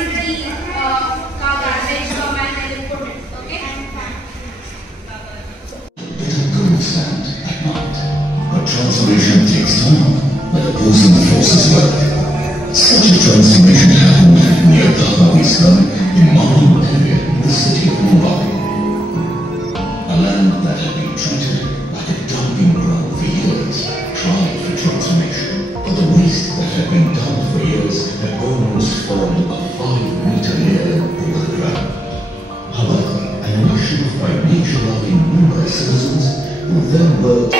city garbage come and they will put it. Okay. Stand at night, but transformation takes time, like opposing forces work. Such a transformation happened near the Harvey slum in Mahmood area in the city of Mumbai. A land that had been treated like a dumping ground for years, tried for transformation, but the waste that had been dumped for years had almost formed a 5-meter layer over the ground. However, an initiative by nature-loving Mumbai citizens who then worked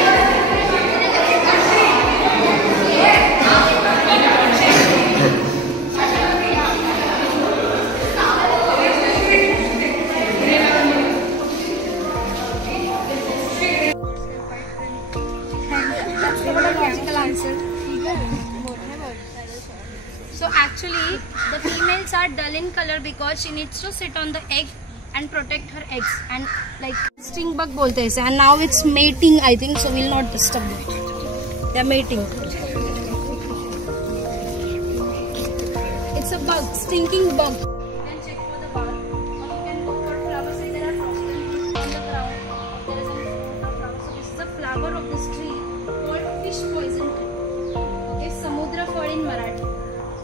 So actually the females are dull in color because she needs to sit on the egg and protect her eggs, and like string bug bolte hain, and now it's mating I think, so we'll not disturb them. They're mating. It's a bug, stinking bug. You can check for the bug, or you can look for flowers. See, there are frosted on the ground. There is a flower. So this is the flower of this tree called fish poison tree. It's Samudra fir in Marathi.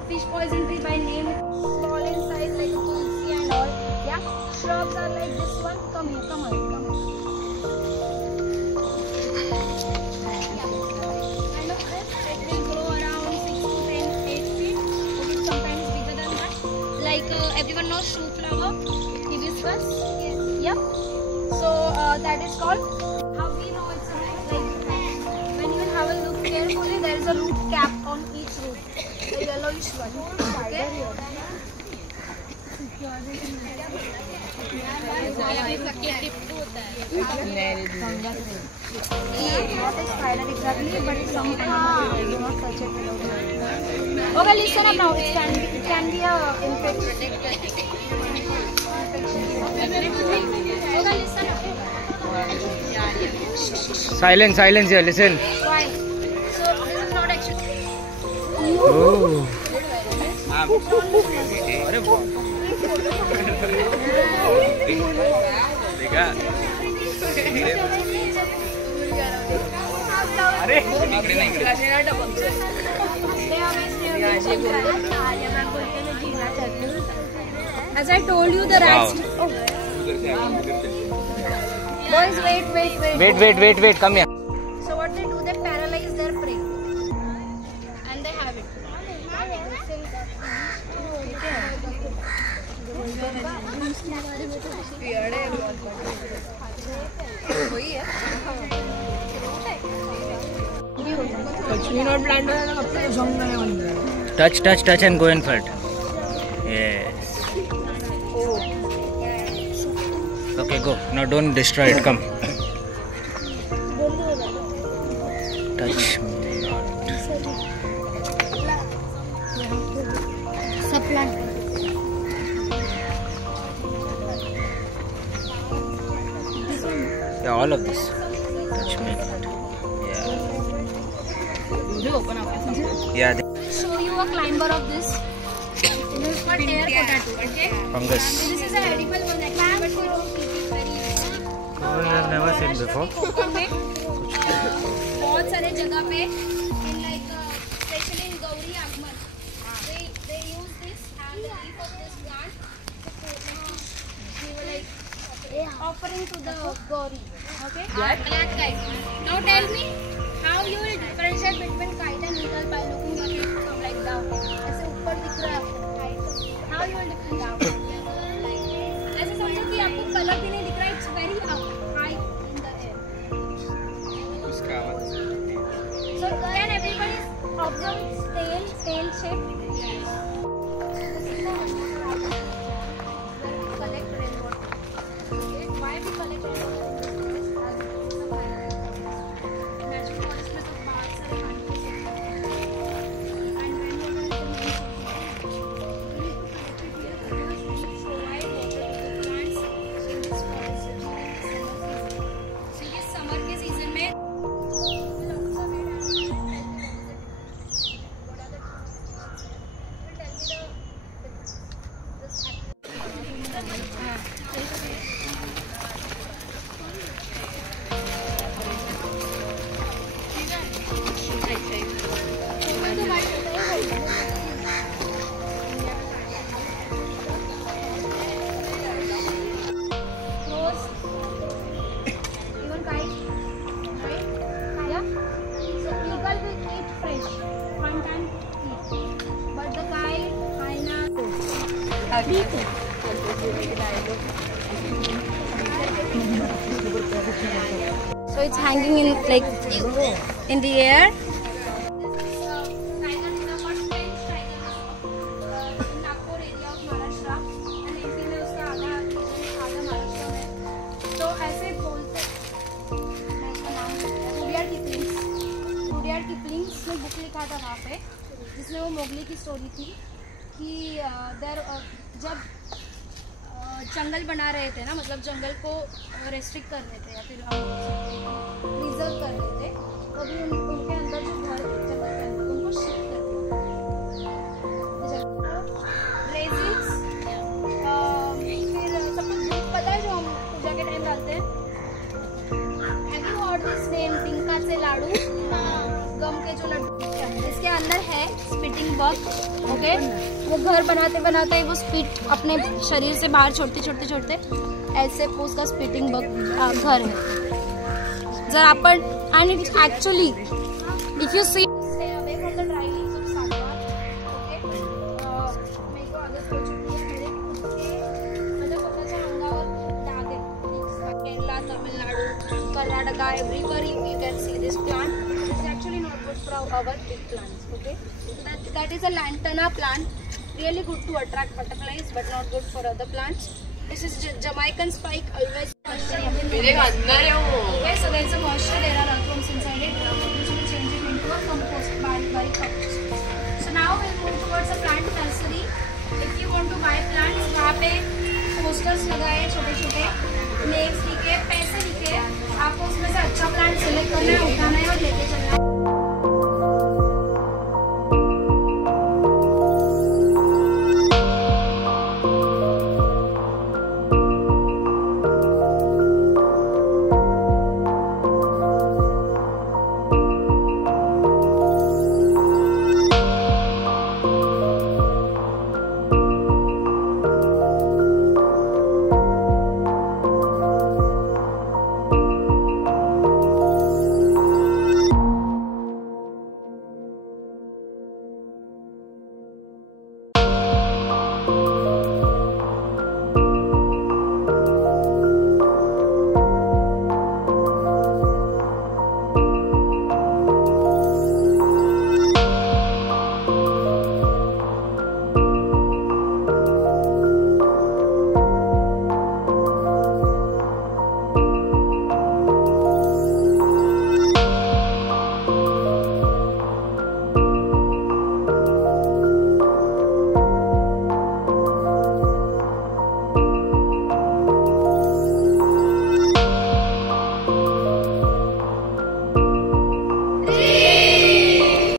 Fish poison tree by name, small in size like a tulsi and all. Yeah, shrubs are like this one. Come here, come on, come on. Yeah. And of this, it will grow around 6 to 10, 8 feet. It is sometimes bigger than that. Like everyone knows shoe flower, hibiscus. Yes. Yeah. So that is called. How we know it's a root? Like when you have a look carefully, there is a root cap on each root. The yellowish one. Okay. Not a spider exactly, but somehow do not touch it. Okay, listen up now. It can be a infection. Okay, listen up. Silence here, listen. Why? So this is not actually. Oh. As I told you, the rats. Oh. Boys, wait. Come here. So what they do, they paralyze their prey. And they have it. Touch and go in front. Yes. Okay, go. Now don't destroy it. Come. Touch me not. Supply. Yeah, all of this. Touch me not. Yeah. Show you a climber of this. This is for air potato, okay? Fungus. This is an edible one actually, but we don't keep it very easily. I have never seen before. बहुत सारे जगह पे in like especially in Gauri Agman, they use this and the leaf of this plant to like offering to the Gauri. Okay? Black kite. Now tell me how you will differentiate between kite and eagle by looking at it from like down. ऐसे ऊपर दिख रहा है आपको kite. How you will differentiate? ऐसे समझो कि आपको कलर भी नहीं दिख रहा है. It's very high in the air. So can everybody observe its tail shape? Collect rainwater. Okay, why we collect rainwater? Natural forest में तो बहुत सारे plants हैं. And rainwater is the main source. We need to collect it here because we should provide water to the plants in this forest during the summer season. So ये summer के season में So it's hanging in like in the air. ने book लिखा था वहाँ पे, जिसमें वो मोगली की स्टोरी थी कि जब जंगल बना रहे थे ना, मतलब जंगल को रेस्ट्रिक्ट कर रहे थे या फिर रिजर्व कर रहे थे, तो अभी उनके अंदर जो घर जंगल के अंदर उनको शिफ्ट कर दिया। फिर सबको दूध पता है जो हम पूजा के टाइम डालते हैं, have you heard this name टिंका से लाडू, गम के जो लड्डू इसके अंदर है स्पिटिंग बग। ओके, वो घर बनाते बनाते वो स्पिट अपने शरीर से बाहर छोड़ते ऐसे उसका स्पिटिंग बग घर है। जर अपन and it actually if you see stay away from the dry leaves of सागवान। ओके, मेरे को आदत हो चुकी है मेरे मतलब स्वतःच्या अंगावर डाग आहे। Kerala, Tamil Nadu, Karnataka, एव्रीवेयर you can see this plant. It's actually not good for our big plants. Okay, that is a lantana plant, really good to attract butterflies but not good for other plants. This is Jamaican spike, always okay, so there is a moisture, there are earthworms inside it, which will change it into a compost by compost. So now we'll move towards a plant nursery. If you want to buy plants, वहाँ पे posters लगाए छोटे names लिखे, पैसे लिखे, आपको उसमें से अच्छा प्लांट सेलेक्ट करना है, उठाना है और लेके चलना है।